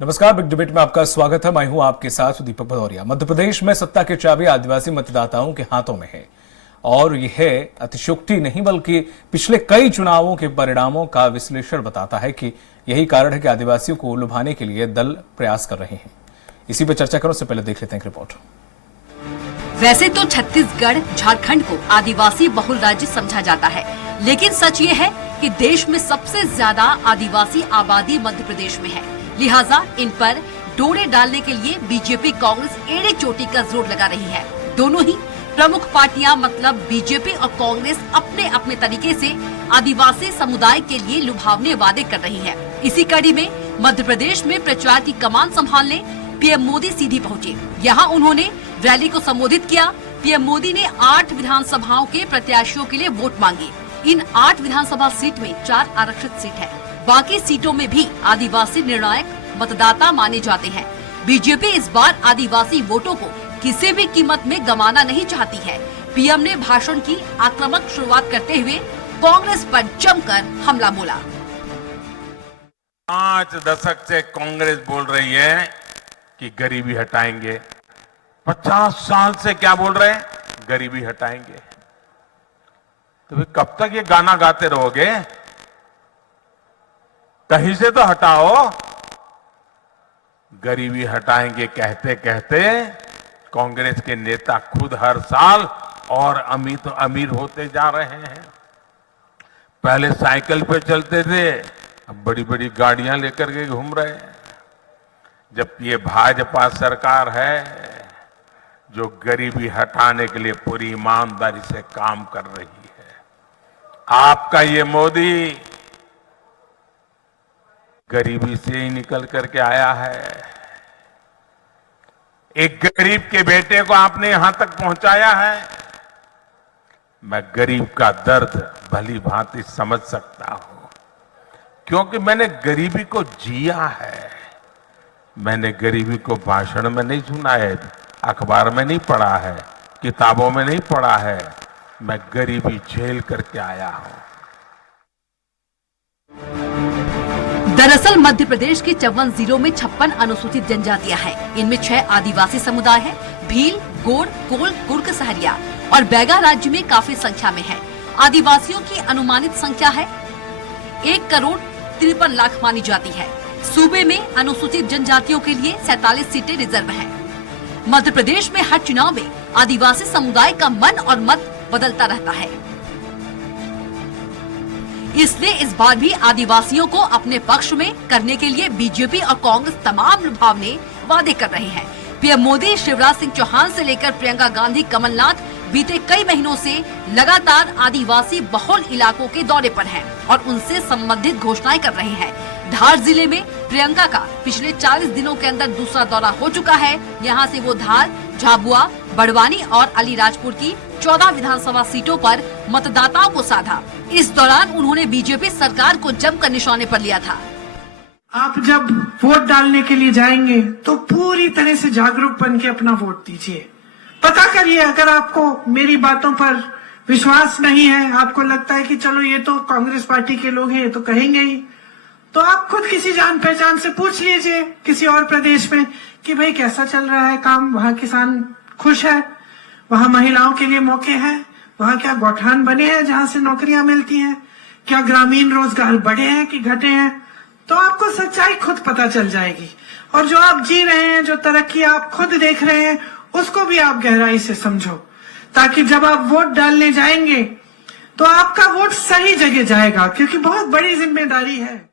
नमस्कार, big debate में आपका स्वागत है। मैं हूं आपके साथ दीपक भदौरिया। मध्य प्रदेश में सत्ता की चाबी आदिवासी मतदाताओं के हाथों में है और यह अतिशयोक्ति नहीं बल्कि पिछले कई चुनावों के परिणामों का विश्लेषण बताता है कि यही कारण है कि आदिवासियों को लुभाने के लिए दल प्रयास कर रहे हैं। इसी पर चर्चा करो, उससे पहले देख लेते हैं रिपोर्ट। वैसे तो छत्तीसगढ़ झारखंड को आदिवासी बहुल राज्य समझा जाता है, लेकिन सच ये है कि देश में सबसे ज्यादा आदिवासी आबादी मध्य प्रदेश में है। लिहाजा इन पर डोरे डालने के लिए बीजेपी कांग्रेस एड़े चोटी का जोर लगा रही है। दोनों ही प्रमुख पार्टियां मतलब बीजेपी और कांग्रेस अपने अपने तरीके से आदिवासी समुदाय के लिए लुभावने वादे कर रही है। इसी कड़ी में मध्य प्रदेश में प्रचार की कमान संभालने पीएम मोदी सीधी पहुंचे। यहाँ उन्होंने रैली को संबोधित किया। पीएम मोदी ने 8 विधानसभाओं के प्रत्याशियों के लिए वोट मांगे। इन 8 विधानसभा सीट में 4 आरक्षित सीट है। बाकी सीटों में भी आदिवासी निर्णायक मतदाता माने जाते हैं। बीजेपी इस बार आदिवासी वोटों को किसी भी कीमत में गंवाना नहीं चाहती है। पीएम ने भाषण की आक्रामक शुरुआत करते हुए कांग्रेस पर जमकर हमला बोला। 5 दशक से कांग्रेस बोल रही है कि गरीबी हटाएंगे। 50 साल से क्या बोल रहे हैं? गरीबी हटाएंगे। तो फिर कब तक ये गाना गाते रहोगे? कहीं से तो हटाओ। गरीबी हटाएंगे कहते कहते कांग्रेस के नेता खुद हर साल और अमीर होते जा रहे हैं। पहले साइकिल पे चलते थे, अब बड़ी बड़ी गाड़ियां लेकर के घूम रहे हैं। जब ये भाजपा सरकार है जो गरीबी हटाने के लिए पूरी ईमानदारी से काम कर रही है। आपका ये मोदी गरीबी से ही निकल करके आया है। एक गरीब के बेटे को आपने यहां तक पहुंचाया है। मैं गरीब का दर्द भली भांति समझ सकता हूं, क्योंकि मैंने गरीबी को जिया है। मैंने गरीबी को भाषण में नहीं सुना है, अखबार में नहीं पढ़ा है, किताबों में नहीं पढ़ा है। मैं गरीबी झेल करके आया हूं। दरअसल मध्य प्रदेश के 54 जिलों में 56 अनुसूचित जनजातियां हैं। इनमें 6 आदिवासी समुदाय हैं। भील, गोंड, कोल, कुर्क, सहरिया और बैगा राज्य में काफी संख्या में है। आदिवासियों की अनुमानित संख्या है 1,53,00,000 मानी जाती है। सूबे में अनुसूचित जनजातियों के लिए 47 सीटें रिजर्व हैं। मध्य प्रदेश में हर चुनाव में आदिवासी समुदाय का मन और मत बदलता रहता है, इसलिए इस बार भी आदिवासियों को अपने पक्ष में करने के लिए बीजेपी और कांग्रेस तमाम लुभावने वादे कर रहे हैं। पीएम मोदी शिवराज सिंह चौहान से लेकर प्रियंका गांधी, कमलनाथ बीते कई महीनों से लगातार आदिवासी बहुल इलाकों के दौरे पर हैं और उनसे संबंधित घोषणाएं कर रहे हैं। धार जिले में प्रियंका का पिछले 40 दिनों के अंदर दूसरा दौरा हो चुका है। यहाँ से वो धार, झाबुआ, बड़वानी और अलीराजपुर की 14 विधानसभा सीटों पर मतदाताओं को साधा। इस दौरान उन्होंने बीजेपी सरकार को जमकर निशाने पर लिया था। आप जब वोट डालने के लिए जाएंगे तो पूरी तरह से जागरूक बन के अपना वोट दीजिए। पता करिए, अगर आपको मेरी बातों पर विश्वास नहीं है, आपको लगता है कि चलो ये तो कांग्रेस पार्टी के लोग हैं, ये तो कहेंगे ही, तो आप खुद किसी जान पहचान से पूछ लीजिए किसी और प्रदेश में कि भाई कैसा चल रहा है काम, वहाँ किसान खुश है, वहाँ महिलाओं के लिए मौके हैं, वहाँ क्या गौठान बने हैं जहाँ से नौकरियां मिलती हैं, क्या ग्रामीण रोजगार बढ़े हैं कि घटे हैं। तो आपको सच्चाई खुद पता चल जाएगी और जो आप जी रहे हैं, जो तरक्की आप खुद देख रहे हैं, उसको भी आप गहराई से समझो, ताकि जब आप वोट डालने जाएंगे तो आपका वोट सही जगह जाएगा, क्योंकि बहुत बड़ी जिम्मेदारी है।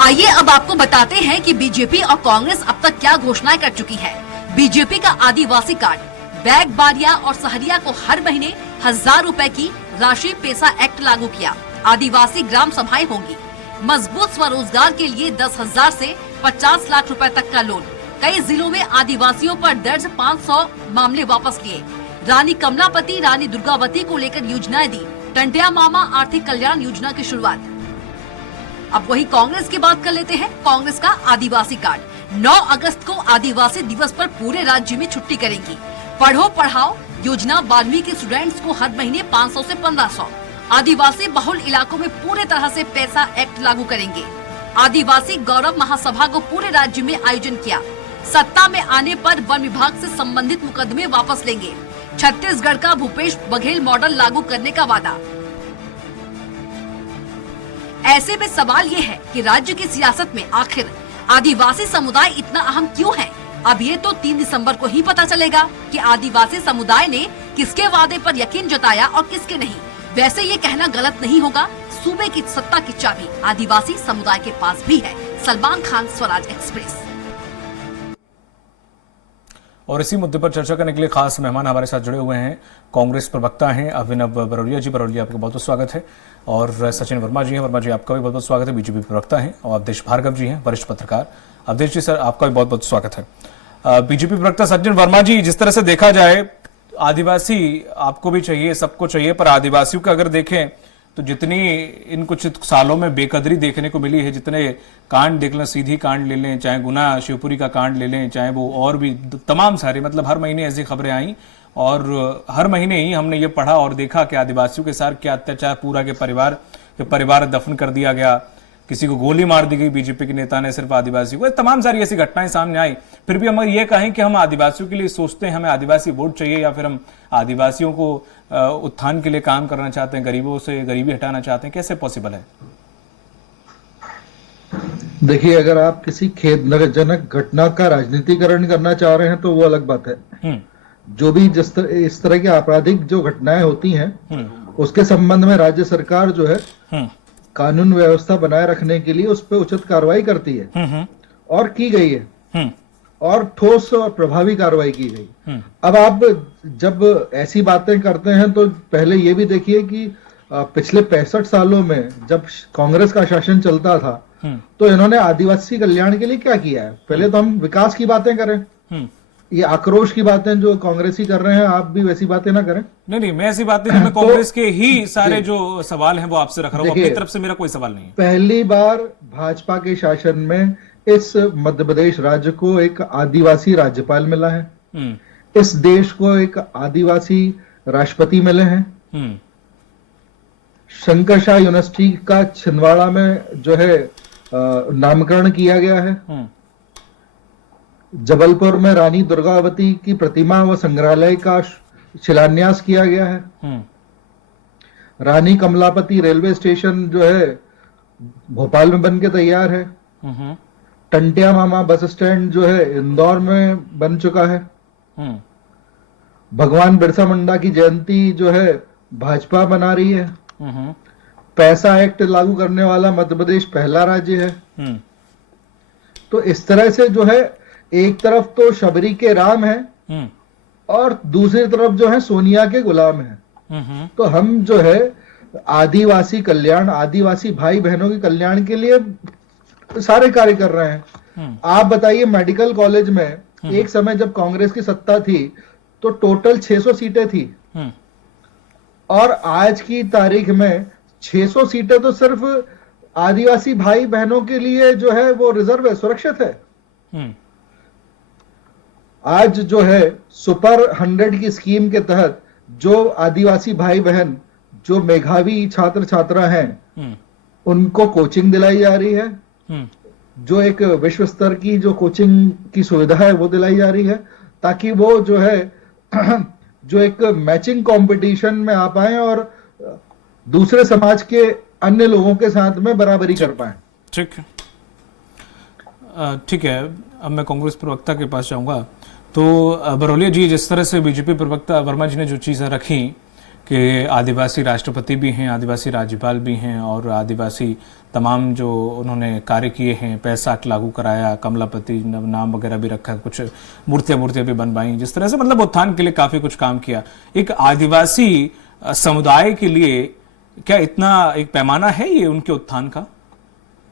आइए अब आपको बताते हैं कि बीजेपी और कांग्रेस अब तक क्या घोषणाएं कर चुकी है। बीजेपी का आदिवासी कार्ड, बैग बारिया और सहरिया को हर महीने 1000 रुपए की राशि पैसा एक्ट लागू किया। आदिवासी ग्राम सभाएं होंगी। मजबूत स्वरोजगार के लिए 10,000 से 50 लाख रुपए तक का लोन। कई जिलों में आदिवासियों पर दर्ज 500 मामले वापस लिए। रानी कमलापति, रानी दुर्गावती को लेकर योजनाएं दी। टंटिया मामा आर्थिक कल्याण योजना की शुरुआत। अब वही कांग्रेस की बात कर लेते हैं। कांग्रेस का आदिवासी कार्ड 9 अगस्त को आदिवासी दिवस पर पूरे राज्य में छुट्टी करेगी। पढ़ो पढ़ाओ योजना 12वीं के स्टूडेंट्स को हर महीने 500 से 1500। आदिवासी बहुल इलाकों में पूरे तरह से पैसा एक्ट लागू करेंगे। आदिवासी गौरव महासभा को पूरे राज्य में आयोजन किया। सत्ता में आने पर वन विभाग से संबंधित मुकदमे वापस लेंगे। छत्तीसगढ़ का भूपेश बघेल मॉडल लागू करने का वादा। ऐसे में सवाल ये है कि राज्य की सियासत में आखिर आदिवासी समुदाय इतना अहम क्यों है? अब ये तो 3 दिसंबर को ही पता चलेगा कि आदिवासी समुदाय ने किसके वादे पर यकीन जताया और किसके नहीं। वैसे ये कहना गलत नहीं होगा, सूबे की सत्ता की चाबी आदिवासी समुदाय के पास भी है। सलमान खान, स्वराज एक्सप्रेस। और इसी मुद्दे पर चर्चा करने के लिए खास मेहमान हमारे साथ जुड़े हुए हैं। कांग्रेस प्रवक्ता हैं अभिनव बरौलिया जी। बरौलिया, आपका बहुत बहुत स्वागत है। और सचिन वर्मा जी हैं। वर्मा जी, आपका भी बहुत बहुत स्वागत है। बीजेपी प्रवक्ता हैं। और अवधेश भार्गव जी हैं, वरिष्ठ पत्रकार। अवधेश जी सर, आपका भी बहुत बहुत स्वागत है। बीजेपी प्रवक्ता सचिन वर्मा जी, जिस तरह से देखा जाए आदिवासी आपको भी चाहिए, सबको चाहिए, पर आदिवासियों का अगर देखें तो जितनी इन कुछ सालों में बेकदरी देखने को मिली है, जितने कांड देख लें, सीधी कांड ले लें, चाहे गुना शिवपुरी का कांड ले लें, चाहे वो और भी तमाम सारे, मतलब हर महीने ऐसी खबरें आई और हर महीने ही हमने ये पढ़ा और देखा कि आदिवासियों के साथ क्या अत्याचार, पूरा के परिवार दफन कर दिया गया, किसी को गोली मार दी गई बीजेपी के नेता ने सिर्फ आदिवासियों को। तमाम सारी ऐसी घटनाएं सामने आई। फिर भी हम ये कहें कि हम आदिवासियों के लिए सोचते हैं, हमें आदिवासी वोट चाहिए, या फिर हम आदिवासियों को उत्थान के लिए काम करना चाहते हैं, गरीबों से गरीबी हटाना चाहते हैं, कैसे पॉसिबल है? देखिए, अगर आप किसी खेदजनक घटना का राजनीतिकरण करना चाह रहे हैं तो वो अलग बात है। जो भी इस तरह की आपराधिक जो घटनाएं होती हैं उसके संबंध में राज्य सरकार जो है कानून व्यवस्था बनाए रखने के लिए उस पर उचित कार्रवाई करती है और की गई है और ठोस और प्रभावी कार्रवाई की गई। अब आप जब ऐसी बातें करते हैं तो पहले ये भी देखिए कि पिछले 65 सालों में जब कांग्रेस का शासन चलता था तो इन्होंने आदिवासी कल्याण के लिए क्या किया है। पहले तो हम विकास की बातें करें, ये आक्रोश की बातें जो कांग्रेसी कर रहे हैं आप भी वैसी बातें ना करें। नहीं, मैं ऐसी बातें नहीं, मैं कांग्रेस के ही सारे जो सवाल हैं वो आपसे रख रहा हूं, अपनी तरफ से मेरा कोई सवाल नहीं है। पहली बार भाजपा के शासन में इस मध्य प्रदेश राज्य को एक आदिवासी राज्यपाल मिला है, इस देश को एक आदिवासी राष्ट्रपति मिले हैं, शंकरशाह यूनिवर्सिटी का छिंदवाड़ा में जो है नामकरण किया गया है, जबलपुर में रानी दुर्गावती की प्रतिमा व संग्रहालय का शिलान्यास किया गया है, रानी कमलापति रेलवे स्टेशन जो है भोपाल में बन के तैयार है, टंटिया मामा बस स्टैंड जो है इंदौर में बन चुका है, भगवान बिरसा मुंडा की जयंती जो है भाजपा बना रही है, पैसा एक्ट लागू करने वाला मध्य प्रदेश पहला राज्य है। तो इस तरह से जो है एक तरफ तो शबरी के राम है और दूसरी तरफ जो है सोनिया के गुलाम है। तो हम जो है आदिवासी कल्याण, आदिवासी भाई बहनों के कल्याण के लिए सारे कार्य कर रहे हैं। आप बताइए, मेडिकल कॉलेज में एक समय जब कांग्रेस की सत्ता थी तो टोटल 600 सीटें थी और आज की तारीख में 600 सीटें तो सिर्फ आदिवासी भाई बहनों के लिए जो है वो रिजर्व है, सुरक्षित है। आज जो है सुपर 100 की स्कीम के तहत जो आदिवासी भाई बहन जो मेधावी छात्र छात्रा हैं उनको कोचिंग दिलाई जा रही है, जो एक विश्व स्तर की जो कोचिंग की सुविधा है वो दिलाई जा रही है ताकि वो जो है जो एक मैचिंग कंपटीशन में आ पाए और दूसरे समाज के अन्य लोगों के साथ में बराबरी कर पाए। ठीक है। अब मैं कांग्रेस प्रवक्ता के पास जाऊंगा। तो बरौलिया जी, जिस तरह से बीजेपी प्रवक्ता वर्मा जी ने जो चीज़ें रखी कि आदिवासी राष्ट्रपति भी हैं, आदिवासी राज्यपाल भी हैं और आदिवासी तमाम जो उन्होंने कार्य किए हैं, पैसा लागू कराया, कमलापति नाम वगैरह भी रखा, कुछ मूर्तियां भी बनवाई, जिस तरह से मतलब उत्थान के लिए काफ़ी कुछ काम किया। एक आदिवासी समुदाय के लिए क्या इतना एक पैमाना है ये उनके उत्थान का?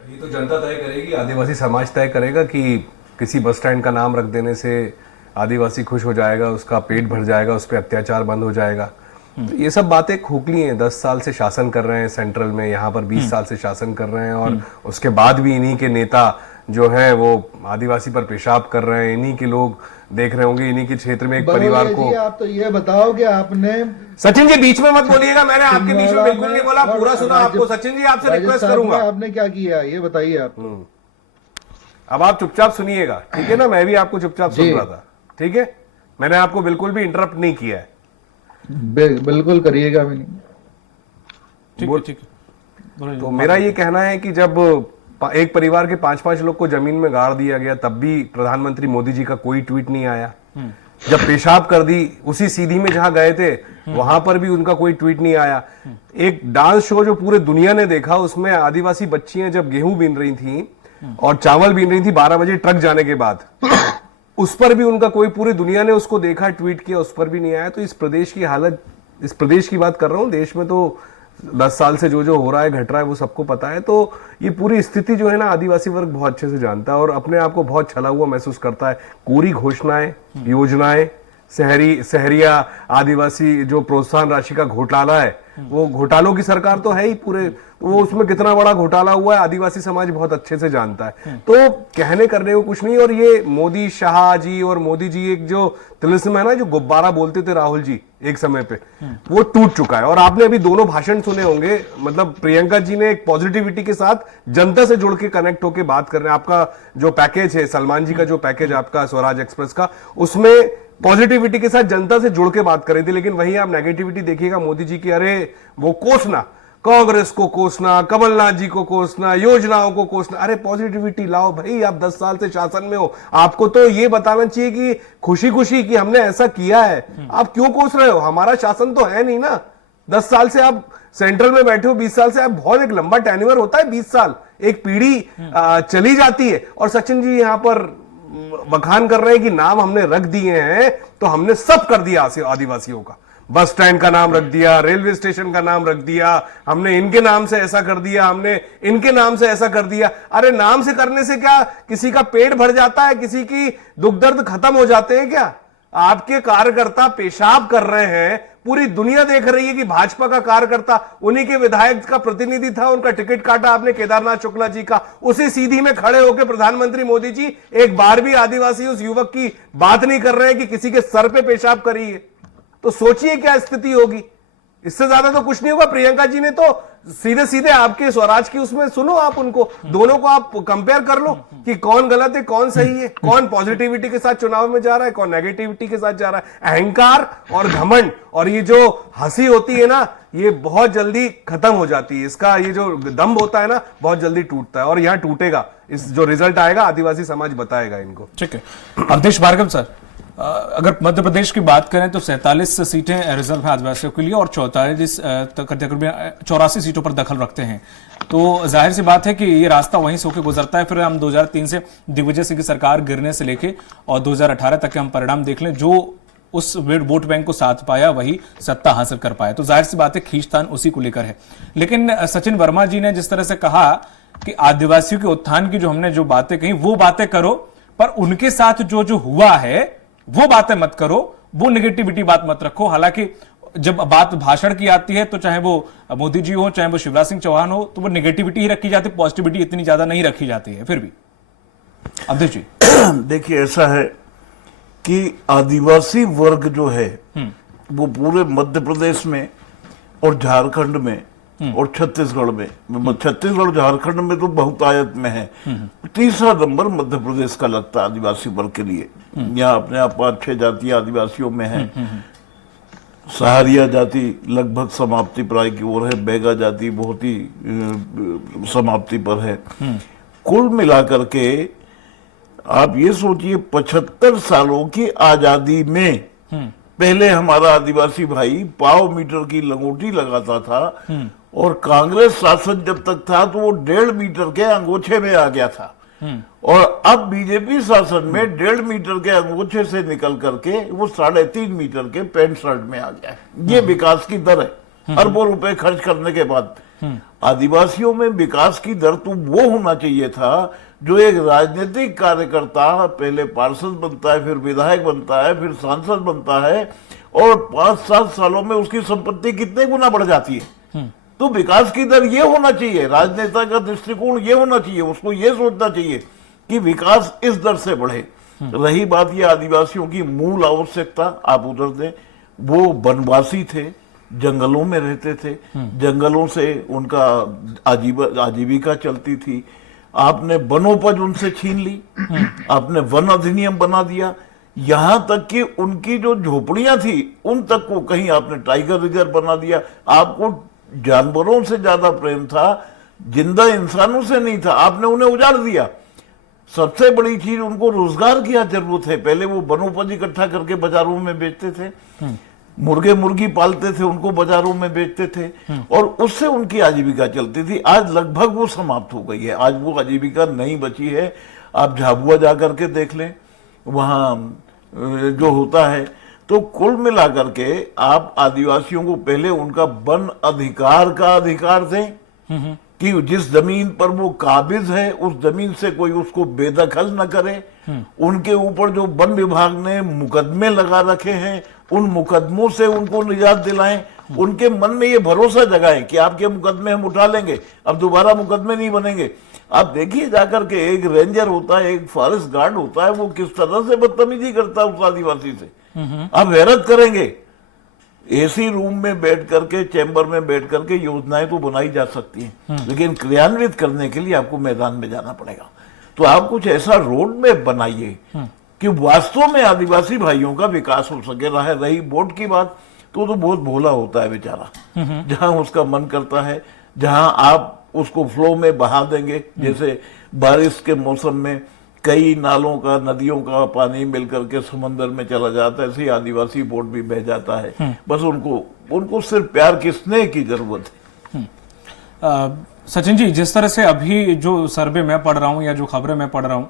ये तो जनता तय करेगी, आदिवासी समाज तय करेगा कि किसी बस स्टैंड का नाम रख देने से आदिवासी खुश हो जाएगा, उसका पेट भर जाएगा, उस पर अत्याचार बंद हो जाएगा। तो ये सब बातें खोखली हैं। 10 साल से शासन कर रहे हैं सेंट्रल में, यहाँ पर 20 साल से शासन कर रहे हैं और उसके बाद भी इन्हीं के नेता जो है वो आदिवासी पर पेशाब कर रहे हैं, इन्हीं के लोग देख रहे होंगे, इन्हीं के क्षेत्र में एक परिवार को। आप तो ये बताओ कि आपने, सचिन जी बीच में मत बोलिएगा, मैंने आपके बीच में बिल्कुल नहीं बोला, पूरा सुना आपको। सचिन जी आपसे रिक्वेस्ट करूंगा, आपने क्या किया ये बताइए आप। अब आप चुपचाप सुनिएगा, ठीक है ना? मैं भी आपको चुपचाप सुन रहा था, ठीक है? मैंने आपको बिल्कुल भी इंटरप्ट नहीं किया है। बिल्कुल करिएगा भी नहीं। ठीक है। तो मेरा ये कहना है कि जब एक परिवार के 5-5 लोग को जमीन में गाड़ दिया गया, तब भी प्रधानमंत्री मोदी जी का कोई ट्वीट नहीं आया। जब पेशाब कर दी उसी सीधी में जहां गए थे, वहां पर भी उनका कोई ट्वीट नहीं आया। एक डांस शो जो पूरे दुनिया ने देखा, उसमें आदिवासी बच्चियां जब गेहूं बीन रही थी और चावल बीन रही थी 12 बजे ट्रक जाने के बाद, उस पर भी उनका कोई, पूरी दुनिया ने उसको देखा, ट्वीट किया, उस पर भी नहीं आया। तो इस प्रदेश की हालत, इस प्रदेश की बात कर रहा हूं, देश में तो 10 साल से जो जो हो रहा है, घट रहा है, वो सबको पता है। तो ये पूरी स्थिति जो है ना, आदिवासी वर्ग बहुत अच्छे से जानता है और अपने आप को बहुत छला हुआ महसूस करता है। पूरी घोषणाएं, योजनाएं, शहरिया आदिवासी जो प्रोत्साहन राशि का घोटाला है, वो घोटालों की सरकार तो है ही पूरे, वो उसमें कितना बड़ा घोटाला हुआ है आदिवासी समाज बहुत अच्छे से जानता है। तो कहने करने को कुछ नहीं। और ये मोदी शाह जी और मोदी जी एक जो तिलिस्म है ना, जो गुब्बारा बोलते थे राहुल जी एक समय पे, वो टूट चुका है। और आपने अभी दोनों भाषण सुने होंगे, मतलब प्रियंका जी ने एक पॉजिटिविटी के साथ जनता से जुड़ के कनेक्ट होकर बात कर रहे हैं। आपका जो पैकेज है, सलमान जी का जो पैकेज आपका स्वराज एक्सप्रेस का, उसमें पॉजिटिविटी के साथ जनता से जुड़ के बात कर रही थी। लेकिन वहीं आप नेगेटिविटी देखिएगा मोदी जी की, अरे वो कोसना, कांग्रेस को कोसना, कमलनाथ जी को कोसना, योजनाओं को कोसना। अरे पॉजिटिविटी लाओ भाई, आप 10 साल से शासन में हो, आपको तो ये बताना चाहिए कि खुशी खुशी कि हमने ऐसा किया है। आप क्यों कोस रहे हो? हमारा शासन तो है नहीं ना। 10 साल से आप सेंट्रल में बैठे हो, 20 साल से, आप बहुत एक लंबा टेन्योर होता है, 20 साल, एक पीढ़ी चली जाती है। और सचिन जी यहां पर बखान कर रहे हैं कि नाम हमने रख दिए हैं, तो हमने सब कर दिया आदिवासियों का। बस स्टैंड का नाम रख दिया, रेलवे स्टेशन का नाम रख दिया, हमने इनके नाम से ऐसा कर दिया, हमने इनके नाम से ऐसा कर दिया। अरे नाम से करने से क्या किसी का पेट भर जाता है? किसी की दुख दर्द खत्म हो जाते हैं क्या? आपके कार्यकर्ता पेशाब कर रहे हैं, पूरी दुनिया देख रही है कि भाजपा का कार्यकर्ता, उन्हीं के विधायक का प्रतिनिधि था, उनका टिकट काटा आपने केदारनाथ शुक्ला जी का, उसी सीधी में खड़े होकर प्रधानमंत्री मोदी जी एक बार भी आदिवासी उस युवक की बात नहीं कर रहे हैं कि किसी के सर पे पेशाब करी है। तो सोचिए क्या स्थिति होगी। इससे ज्यादा तो कुछ नहीं होगा। प्रियंका जी ने तो सीधे सीधे आपके स्वराज की उसमें, सुनो आप उनको, दोनों को आप कंपेयर कर लो कि कौन गलत है, कौन सही है, कौन पॉजिटिविटी के साथ चुनाव में जा रहा है, कौन नेगेटिविटी के साथ जा रहा है। अहंकार और घमंड और ये जो हंसी होती है ना, ये बहुत जल्दी खत्म हो जाती है। इसका ये जो दम्भ होता है ना, बहुत जल्दी टूटता है और यहां टूटेगा। इस जो रिजल्ट आएगा आदिवासी समाज बताएगा इनको। ठीक है। अवधेश भार्गव सर, अगर मध्य प्रदेश की बात करें तो 47 सीटें रिजर्व हैं आदिवासियों के लिए और 84 सीटों पर दखल रखते हैं। तो जाहिर सी बात है कि ये रास्ता वहीं से होकर गुजरता है। फिर हम 2003 से दिग्विजय सिंह की सरकार गिरने से लेके और 2018 तक के हम परिणाम देख लें, जो उस वोट बैंक को साथ पाया वही सत्ता हासिल कर पाया। तो जाहिर सी बात है खींचतान उसी को लेकर है। लेकिन सचिन वर्मा जी ने जिस तरह से कहा कि आदिवासियों के उत्थान की जो हमने जो बातें कही वो बातें करो, पर उनके साथ जो जो हुआ है वो बातें मत करो, वो नेगेटिविटी बात मत रखो। हालांकि जब बात भाषण की आती है तो चाहे वो मोदी जी हो, चाहे वो शिवराज सिंह चौहान हो, तो वो नेगेटिविटी ही रखी जाती है, पॉजिटिविटी इतनी ज्यादा नहीं रखी जाती है। फिर भी अवधेश जी देखिए, ऐसा है कि आदिवासी वर्ग जो है वो पूरे मध्य प्रदेश में और झारखंड में और छत्तीसगढ़ में, छत्तीसगढ़ झारखंड में तो बहुतायत में है। तीसरा नंबर मध्य प्रदेश का लगता है आदिवासी वर्ग के लिए। यहाँ अपने आप 5-6 जातियां आदिवासियों में है। सहारिया जाति लगभग समाप्ति प्राय की ओर है, बैगा जाति बहुत ही समाप्ति पर है। कुल मिलाकर के आप ये सोचिए 75 सालों की आजादी में पहले हमारा आदिवासी भाई पाव मीटर की लंगोटी लगाता था और कांग्रेस शासन जब तक था तो वो 1.5 मीटर के अंगोछे में आ गया था। और अब बीजेपी शासन में 1.5 मीटर के अंगोछे से निकल करके वो 3.5 मीटर के पैंट शर्ट में आ गया है। ये विकास की दर है अरबों रुपए खर्च करने के बाद। आदिवासियों में विकास की दर तो वो होना चाहिए था जो एक राजनीतिक कार्यकर्ता पहले पार्षद बनता है, फिर विधायक बनता है, फिर सांसद बनता है और 5-7 सालों में उसकी संपत्ति कितने गुना बढ़ जाती है। तो विकास की दर ये होना चाहिए, राजनेता का दृष्टिकोण ये होना चाहिए, उसको ये सोचना चाहिए कि विकास इस दर से बढ़े। रही बात ये आदिवासियों की मूल आवश्यकता, आप उधर दें, वो वनवासी थे, जंगलों में रहते थे, जंगलों से उनका आजीविका चलती थी। आपने वनोपज उनसे छीन ली, आपने वन अधिनियम बना दिया, यहां तक कि उनकी जो झोपड़ियां थी उन तक को कहीं आपने टाइगर रिजर्व बना दिया। आपको जानवरों से ज्यादा प्रेम था, जिंदा इंसानों से नहीं था, आपने उन्हें उजाड़ दिया। सबसे बड़ी चीज, उनको रोजगार की जरूरत है। पहले वो वनोपज इकट्ठा करके बाजारों में बेचते थे, मुर्गे मुर्गी पालते थे, उनको बाजारों में बेचते थे और उससे उनकी आजीविका चलती थी। आज लगभग वो समाप्त हो गई है, आज वो आजीविका नहीं बची है। आप झाबुआ जाकर के देख लें, वहां जो होता है, तो कुल मिलाकर के आप आदिवासियों को पहले उनका वन अधिकार का अधिकार दें कि जिस जमीन पर वो काबिज है उस जमीन से कोई उसको बेदखल न करे। उनके ऊपर जो वन विभाग ने मुकदमे लगा रखे हैं उन मुकदमों से उनको निजात दिलाएं। उनके मन में ये भरोसा जगाएं कि आपके मुकदमे हम उठा लेंगे, अब दोबारा मुकदमे नहीं बनेंगे। आप देखिए जाकर के, एक रेंजर होता है, एक फॉरेस्ट गार्ड होता है, वो किस तरह से बदतमीजी करता है उस आदिवासी से, आप हैरत करेंगे। एसी रूम में बैठ करके, चैम्बर में बैठ करके योजनाएं तो बनाई जा सकती हैं, लेकिन क्रियान्वित करने के लिए आपको मैदान में जाना पड़ेगा। तो आप कुछ ऐसा रोड मैप बनाइए कि वास्तव में आदिवासी भाइयों का विकास हो सके। रही वोट की बात, तो बहुत भोला होता है बेचारा, जहां उसका मन करता है, जहां आप उसको फ्लो में बहा देंगे। जैसे बारिश के मौसम में कई नालों का, नदियों का पानी मिलकर के समंदर में चला जाता है, ऐसे ही आदिवासी वोट भी बह जाता है। बस उनको सिर्फ प्यार की, स्नेह की जरूरत है। सचिन जी, जिस तरह से अभी जो सर्वे मैं पढ़ रहा हूं या जो खबरें मैं पढ़ रहा हूं,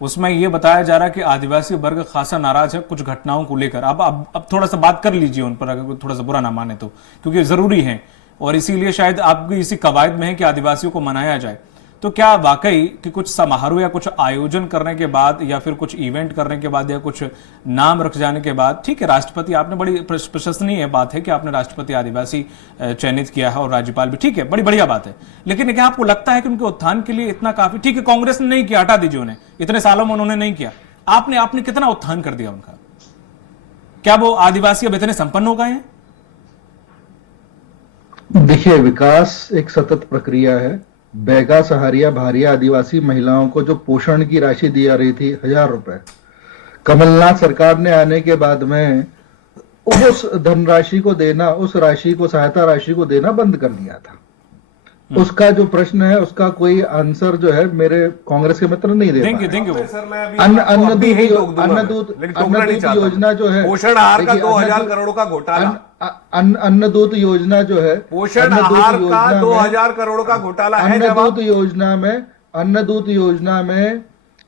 उसमें ये बताया जा रहा है कि आदिवासी वर्ग खासा नाराज है कुछ घटनाओं को लेकर। अब थोड़ा सा बात कर लीजिए उन पर, अगर थोड़ा सा बुरा ना माने तो, क्योंकि जरूरी है और इसीलिए शायद आपकी इसी कवायद में है कि आदिवासियों को मनाया जाए। तो क्या वाकई कि कुछ समारोह या कुछ आयोजन करने के बाद या फिर कुछ इवेंट करने के बाद या कुछ नाम रख जाने के बाद, ठीक है, राष्ट्रपति, आपने बड़ी प्रशंसनीय बात है कि आपने राष्ट्रपति आदिवासी चयनित किया है और राज्यपाल भी, ठीक है, बड़ी बढ़िया बात है। लेकिन क्या आपको लगता है कि उनके उत्थान के लिए इतना काफी? ठीक है, कांग्रेस ने नहीं किया, हटा दीजिए उन्हें, इतने सालों में उन्होंने नहीं किया, आपने कितना उत्थान कर दिया उनका? क्या वो आदिवासी अब इतने संपन्न हो गए हैं? देखिए, विकास एक सतत प्रक्रिया है। बैगा, सहारिया, भारिया आदिवासी महिलाओं को जो पोषण की राशि दी जा रही थी 1000 रुपए, कमलनाथ सरकार ने आने के बाद में उस धनराशि को देना, उस राशि को, सहायता राशि को देना बंद कर दिया था। उसका जो प्रश्न है, उसका कोई आंसर जो है मेरे कांग्रेस के मित्र नहीं दे देंगे वो। अन्नदूत योजना जो है, पोषण आहार का 2000 करोड़ का घोटाला, अन्नदूत योजना जो है, पोषण आहार का 2000 करोड़ का घोटाला है। अन्नदूत योजना में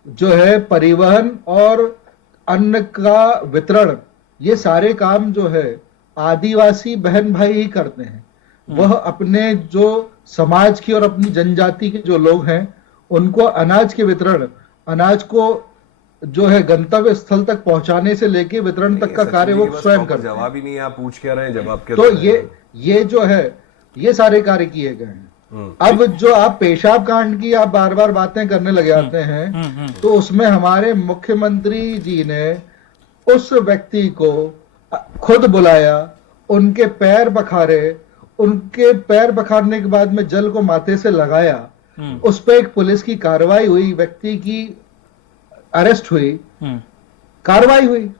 जो है परिवहन और अन्न का वितरण, ये सारे काम जो है आदिवासी बहन भाई ही करते हैं। वह अपने जो समाज की और अपनी जनजाति के जो लोग हैं उनको अनाज के वितरण, अनाज को जो है गंतव्य स्थल तक पहुंचाने से लेके वितरण तक का कार्य वो स्वयं करते हैं। जवाब ही नहीं, आप पूछ क्या रहे हैं, जवाब क्या? तो ये जो है, ये सारे कार्य किए गए हैं। अब जो आप पेशाब कांड की आप बार बार बातें करने लग जाते हैं, तो उसमें हमारे मुख्यमंत्री जी ने उस व्यक्ति को खुद बुलाया, उनके पैर बखारे, उनके पैर बखारने के बाद में जल को माथे से लगाया, उस पर एक पुलिस की कार्रवाई हुई, व्यक्ति की अरेस्ट हुई, कार्रवाई हुई।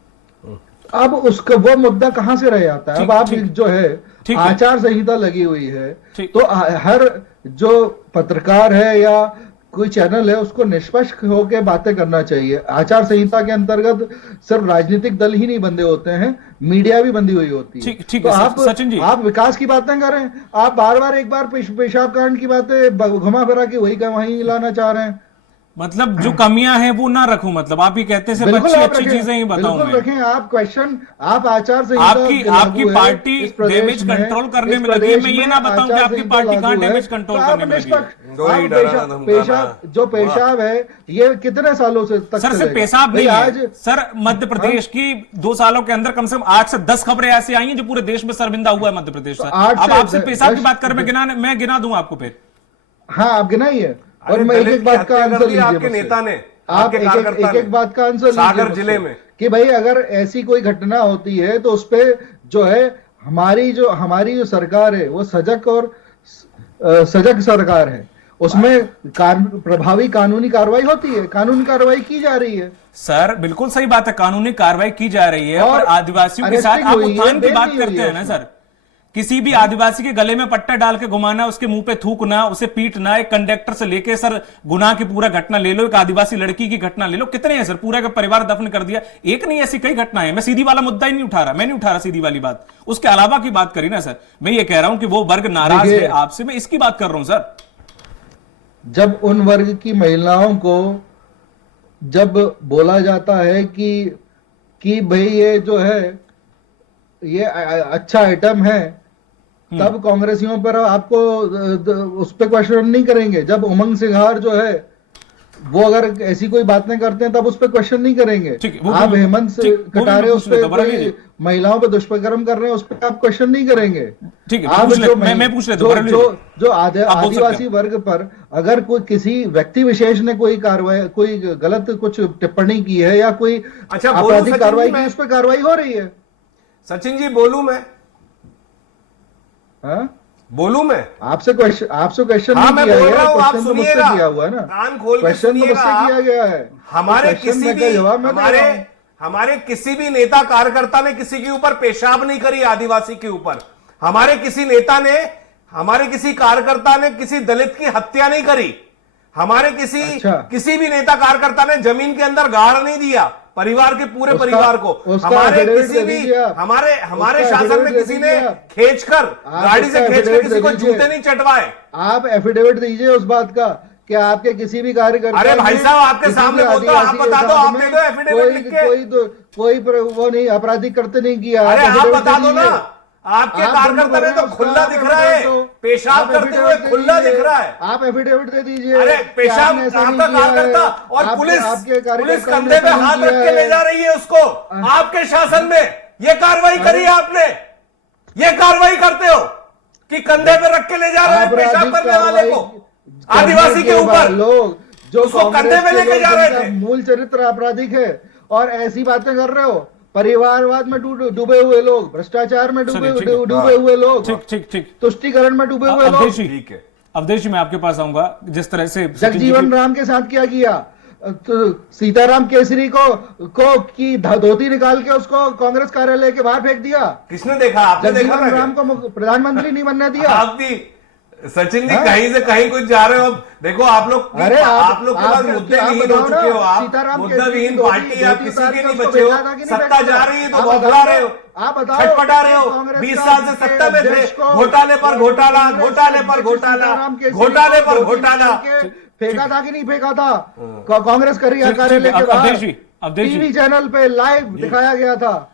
अब उसका वो मुद्दा कहां से रह जाता है? अब आप जो है आचार संहिता लगी हुई है, तो हर जो पत्रकार है या कोई चैनल है उसको निष्पक्ष होकर बातें करना चाहिए। आचार संहिता के अंतर्गत सिर्फ राजनीतिक दल ही नहीं बंदे होते हैं, मीडिया भी बंदी हुई होती है। ठीक तो है सचिन जी, आप विकास की बातें करें, आप बार बार एक बार पेशाब कांड की बातें घुमा फिरा के वहीं लाना चाह रहे हैं। मतलब जो कमियां हैं वो ना रखूं, मतलब आप ही कहते हैं अच्छी चीजें ही बताऊं मैं। रखें आप क्वेश्चन, आप आचार संहिता, आपकी पार्टी डैमेज कंट्रोल करने में लगी, मैं ये ना बताऊं कि आपकी पार्टी कहां डैमेज कंट्रोल करने में लगी। पेशाब है ये कितने सालों से तक? सर सिर्फ पेशाब नहीं है सर, मध्य प्रदेश की 2 सालों के अंदर कम से कम 8 से 10 खबरें ऐसी आई हैं जो पूरे देश में शर्मिंदा हुआ है मध्य प्रदेश। अब आपसे पेशाब की बात कर, मैं गिना दूं आपको फिर। हाँ, आप गिनाइए और मैं एक बात का आंसर लीजिए। आपके नेता ने आप आपके एक कार्यकर्ता एक बात का आंसर लीजिए सागर मुझसे, जिले में कि भाई अगर ऐसी कोई घटना होती है तो उस पे जो है हमारी जो सरकार है वो सजग और सजग सरकार है, उसमें प्रभावी कानूनी कार्रवाई होती है, कानूनी कार्रवाई की जा रही है। सर बिल्कुल सही बात है, कानूनी कार्रवाई की जा रही है, और पर आदिवासियों के साथ अरेस्टिंग आप हुई है, उत्थान की बेल बात नहीं करते हुई हैं है ना उसमें। सर। किसी भी आदिवासी के गले में पट्टा डाल के घुमाना, उसके मुंह पे थूकना, उसे पीटना, एक कंडक्टर से लेके सर गुनाह की पूरा घटना ले लो, एक आदिवासी लड़की की घटना ले लो, कितने हैं सर, पूरा का परिवार दफन कर दिया। एक नहीं, ऐसी कई घटनाएं। मैं सीधी वाला मुद्दा ही नहीं उठा रहा, मैं नहीं उठा रहा सीधी वाली बात, उसके अलावा की बात करी ना सर। मैं ये कह रहा हूं कि वो वर्ग नाराज है आपसे, मैं इसकी बात कर रहा हूं सर। जब उन वर्ग की महिलाओं को जब बोला जाता है कि भाई ये जो है ये अच्छा आइटम है, तब कांग्रेसियों पर आपको उस पर क्वेश्चन नहीं करेंगे। जब उमंग सिंघार जो है वो अगर ऐसी कोई बातें करते हैं तब उस पर क्वेश्चन नहीं करेंगे। आप हेमंत कटारे उस पर महिलाओं पर दुष्कर्म कर रहे हैं, उस पर आप क्वेश्चन नहीं करेंगे। ठीक है, आप मैं पूछ लेता जो आदिवासी वर्ग पर अगर कोई किसी व्यक्ति विशेष ने कोई कार्रवाई, कोई गलत कुछ टिप्पणी की है या कोई आपराधिक कार्रवाई की, उस पर कार्रवाई हो रही है। सचिन जी बोलूं मैं? हाँ? बोलूं मैं? आपसे क्वेश्चन नहीं मैं किया बोल गया, रहा हूं, आप क्वेश्चन तो मुझसे सुनिएगा, किया हुआ है ना, कान खोल के क्वेश्चन तो मुझसे सुनिएगा। किया गया है। हमारे किसी भी जवाब मैं दे रहा हूं। हमारे किसी भी नेता कार्यकर्ता ने किसी के ऊपर पेशाब नहीं करी आदिवासी के ऊपर। हमारे किसी नेता ने, हमारे किसी कार्यकर्ता ने किसी दलित की हत्या नहीं करी। हमारे किसी भी नेता कार्यकर्ता ने जमीन के अंदर गाड़ नहीं दिया परिवार के पूरे परिवार को। हमारे किसी भी हमारे शासन में किसी ने खींचकर गाड़ी से खींचकर किसी को जूते नहीं चटवाए। आप एफिडेविट दीजिए उस बात का कि आपके किसी भी कार्यकर्ता, अरे भाई साहब, आपके सामने बोलता हूं, आप बता दो, आप दे दो एफिडेविट लिख के। कोई वो नहीं, आपराधिक कृत्य नहीं किया। अरे आप बता दो ना, आपके कार्यकर्ता ने तो खुला दिख रहा है, पेशाब करते हुए खुला दिख रहा है। आप एफिडेविट दे दीजिए। अरे पेशाब आपका कार्यकर्ता, और पुलिस कंधे पे हाथ रख के ले जा रही है उसको। आपके शासन में ये कार्रवाई करी है आपने? ये कार्रवाई करते हो कि कंधे पे रख के ले जा रहे हैं पेशाब करने वाले को, आदिवासी के ऊपर लोग जो उसको कंधे पे लेके जा रहे थे। मूल चरित्र आपराधिक है और ऐसी बातें कर रहे हो। परिवारवाद में डूबे हुए लोग, भ्रष्टाचार में डूबे हुए लोग, ठीक तुष्टीकरण में डूबे हुए लोग। ठीक है अवधेश जी, मैं आपके पास आऊंगा। जिस तरह से जगजीवन राम के साथ क्या किया, तो सीताराम केसरी को की धोती निकाल के उसको कांग्रेस कार्यालय के बाहर फेंक दिया। किसने देखा? आपने देखा? जगजीवन राम को प्रधानमंत्री नहीं बनने दिया। आप भी सचिन जी कहीं से कहीं कुछ जा रहे हो। देखो आप लोग के पास मुद्दे विहीन हो चुके हो। आप मुद्दा विहीन पार्टी, आप किसी के नहीं बचे हो। सत्ता जा रही है तो बौखला रहे हो, आप बताओ, छटपटा रहे हो। 20 साल से सत्ता में थे, घोटाले पर घोटाला, घोटाले पर घोटाला, घोटाले पर घोटाला। फेंका था कि नहीं फेंका था कांग्रेस कार्यालय के बाहर? टीवी चैनल पे लाइव दिखाया गया था।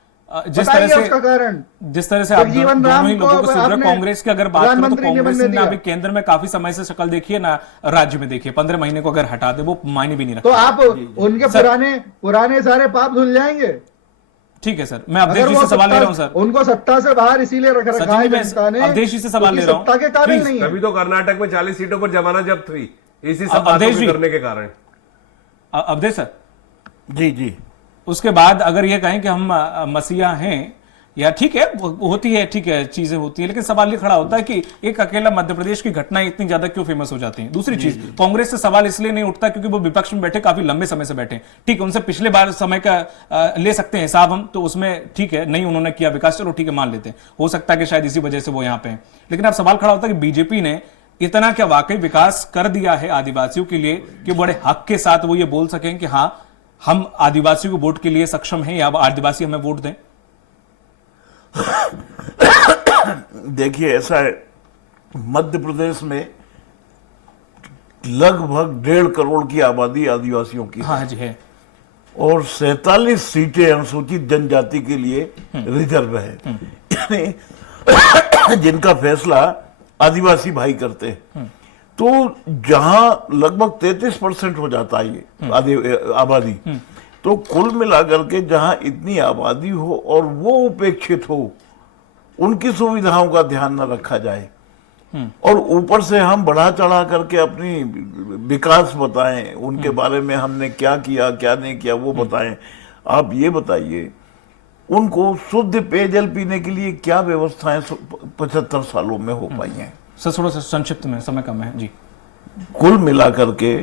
जिस तरह से आप दोनों ही लोगों को सुन रहे, कांग्रेस की अगर बात करें तो कांग्रेस ने अभी केंद्र में काफी समय से शक्ल देखी है ना, राज्य में देखिए 15 महीने को अगर हटा दे वो मायने भी नहीं रखता। तो आप उनके पुराने सारे पाप धुल जाएंगे। ठीक है सर, मैं अवधेश जी से सवाल ले रहा हूं सर। उनको सत्ता से बाहर इसीलिए रखा है जनता ने, अवधेश जी से सवाल ले रहा हूं। सत्ता के कारण नहीं है। तभी तो कर्नाटक में 40 सीटों पर जमानत जब्त हुई, इसी सब बातों को करने के कारण। अवधेश सर जी उसके बाद अगर ये कहें कि हम मसीहा हैं, या ठीक है होती है, ठीक है चीजें होती है, लेकिन सवाल ये खड़ा होता है कि एक अकेला मध्य प्रदेश की घटना इतनी ज्यादा क्यों फेमस हो जाती है। दूसरी चीज, कांग्रेस से सवाल इसलिए नहीं उठता क्योंकि वो विपक्ष में बैठे काफी लंबे समय से बैठे। ठीक है, उनसे पिछले बार समय का ले सकते हैं हिसाब हम, तो उसमें ठीक है नहीं उन्होंने किया विकास, चलो ठीक है मान लेते हैं, हो सकता है कि शायद इसी वजह से वो यहाँ पे हैं। लेकिन अब सवाल खड़ा होता है कि बीजेपी ने इतना क्या वाकई विकास कर दिया है आदिवासियों के लिए कि बड़े हक के साथ वो ये बोल सकें कि हाँ हम आदिवासियों को वोट के लिए सक्षम हैं, या आदिवासी हमें वोट दें? देखिए ऐसा है, मध्य प्रदेश में लगभग 1.5 करोड़ की आबादी आदिवासियों की हाँ जी है, और 47 सीटें अनुसूचित जनजाति के लिए रिजर्व है, यानी जिनका फैसला आदिवासी भाई करते हैं। तो जहां लगभग 33% हो जाता है ये आबादी, तो कुल मिलाकर के जहां इतनी आबादी हो और वो उपेक्षित हो, उनकी सुविधाओं का ध्यान न रखा जाए, और ऊपर से हम बढ़ा चढ़ा करके अपनी विकास बताएं, उनके बारे में हमने क्या किया क्या नहीं किया वो बताएं। आप ये बताइए उनको शुद्ध पेयजल पीने के लिए क्या व्यवस्थाएं 75 सालों में हो पाई हैं? सर थोड़ा सा संक्षिप्त में, समय कम है जी। कुल मिलाकर के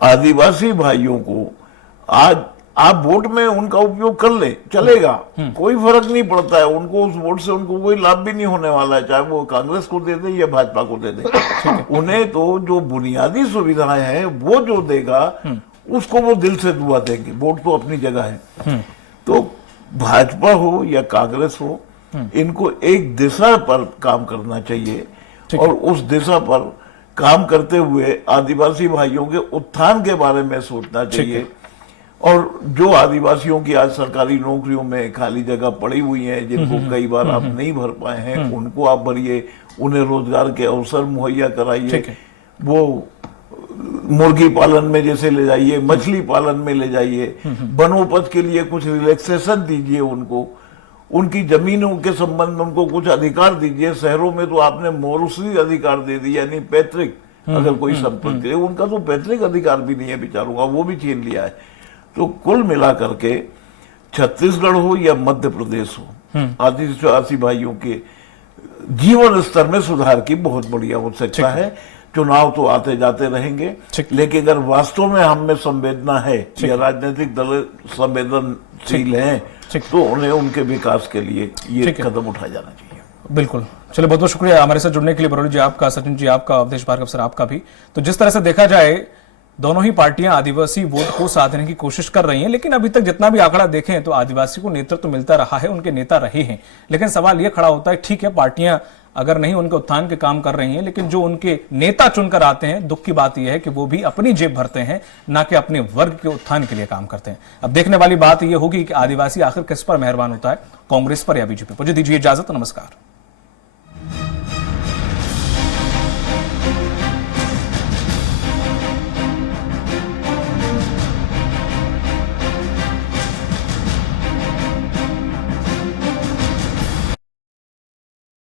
आदिवासी भाइयों को आज आप वोट में उनका उपयोग कर ले चलेगा, कोई फर्क नहीं पड़ता है उनको, उस वोट से उनको कोई लाभ भी नहीं होने वाला है, चाहे वो कांग्रेस को दे दे या भाजपा को दे दे। उन्हें तो जो बुनियादी सुविधाएं हैं वो जो देगा उसको वो दिल से दुआ देंगे, वोट तो अपनी जगह है। तो भाजपा हो या कांग्रेस हो, इनको एक दिशा पर काम करना चाहिए और उस दिशा पर काम करते हुए आदिवासी भाइयों के उत्थान के बारे में सोचना चाहिए। और जो आदिवासियों की आज सरकारी नौकरियों में खाली जगह पड़ी हुई है, जिनको कई बार आप नहीं भर पाए हैं, उनको आप भरिए, उन्हें रोजगार के अवसर मुहैया कराइए। वो मुर्गी पालन में जैसे ले जाइए, मछली पालन में ले जाइए, वनोपज के लिए कुछ रिलैक्सेशन दीजिए उनको, उनकी जमीनों के संबंध में उनको कुछ अधिकार दीजिए। शहरों में तो आपने मौरूसी अधिकार दे दी, यानी पैतृक अगर कोई संपत्ति है, उनका तो पैतृक अधिकार भी नहीं है बेचारों का, वो भी छीन लिया है। तो कुल मिलाकर के छत्तीसगढ़ हो या मध्य प्रदेश हो, आदिवासी भाइयों के जीवन स्तर में सुधार की बहुत बड़ी आवश्यकता है। चुनाव तो आते जाते रहेंगे, लेकिन अगर वास्तव में हम में संवेदना है या राजनीतिक दल संवेदनशील हैं, तो उन्हें उनके विकास के लिए ये कदम उठाया जाना चाहिए। बिल्कुल। चलिए बहुत बहुत शुक्रिया हमारे साथ जुड़ने के लिए बरौली जी आपका, सचिन जी आपका, अवधेश भार्गव सर आपका भी। तो जिस तरह से देखा जाए दोनों ही पार्टियां आदिवासी वोट को साधने की कोशिश कर रही हैं, लेकिन अभी तक जितना भी आंकड़ा देखें तो आदिवासी को नेतृत्व तो मिलता रहा है, उनके नेता रहे हैं। लेकिन सवाल यह खड़ा होता है, ठीक है पार्टियां अगर नहीं उनके उत्थान के काम कर रही हैं, लेकिन जो उनके नेता चुनकर आते हैं, दुख की बात यह है कि वो भी अपनी जेब भरते हैं, ना कि अपने वर्ग के उत्थान के लिए काम करते हैं। अब देखने वाली बात यह होगी कि आदिवासी आखिर किस पर मेहरबान होता है, कांग्रेस पर या बीजेपी पर। मुझे दीजिए इजाजत, नमस्कार।